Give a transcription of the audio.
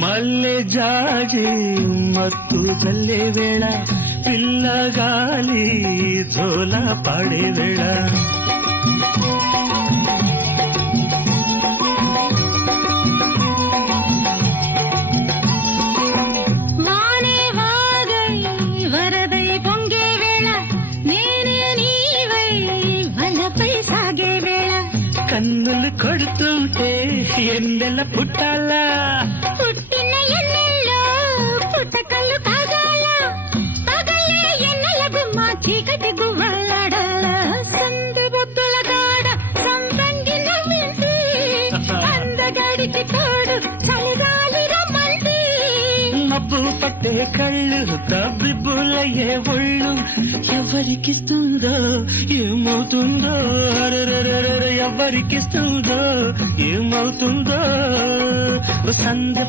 మల్లె జాజి మత్తు చల్లే వేళ పిల్లగాలి జోల పాడే వేళ వానే వాగై వరదై పొంగే వేళ నేనే నీవై వలపై సాగే వేళ కన్నులు కొడుతుంటే ఎన్నెల పుట్టాలా పుట్టిన ఎన్నెల్లో పుట్టకల్లు తాగాల పగలే ఎన్నెల గుమ్మ చీకటి గువ్వలాడాల సందు బొత్తుల కాడ సంతంగి నవ్వింది అందగాడికి తోడు చలిగాలి రమ్మంది మబ్బు పట్టే కళ్ళు తబ్బిబ్బులయ్యే ఒళ్ళు ఎవరికిస్తుందో ఏమవుతుందో ఎవరికిస్తుందో ఏమవుతుందో సంధ్య